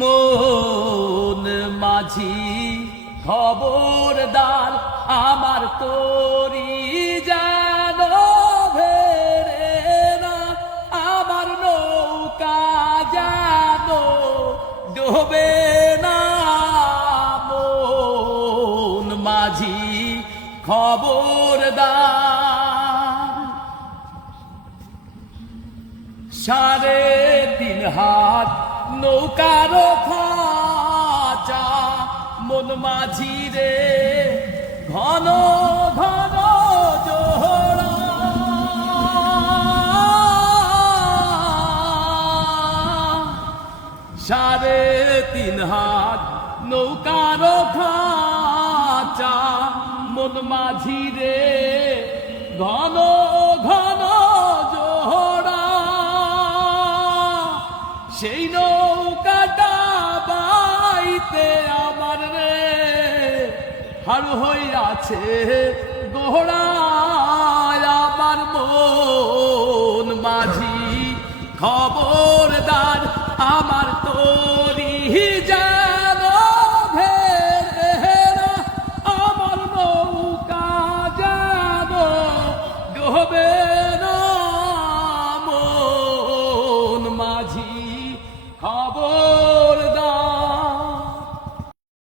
মন মাঝি খবরদার আমার তোরি যেন ভেরে না, আমার নৌকা যেন ডোবে না। মন মাঝি খবরদার, 3.5 হাত নৌকার খাঁচা, মন মাঝি রে ঘন ঘন জোড়া। 3.5 হাত নৌকার খাঁচা, মন মাঝি রে ঘন ঘন জোড়া। সেই নৌকাটা বাইতে আমার রে হার হইয়াছে গোড়ায়। আমার মন মাঝি খবরদার আমার তোরি যেন ভেরে না, আমার নৌকা যেন ডোবে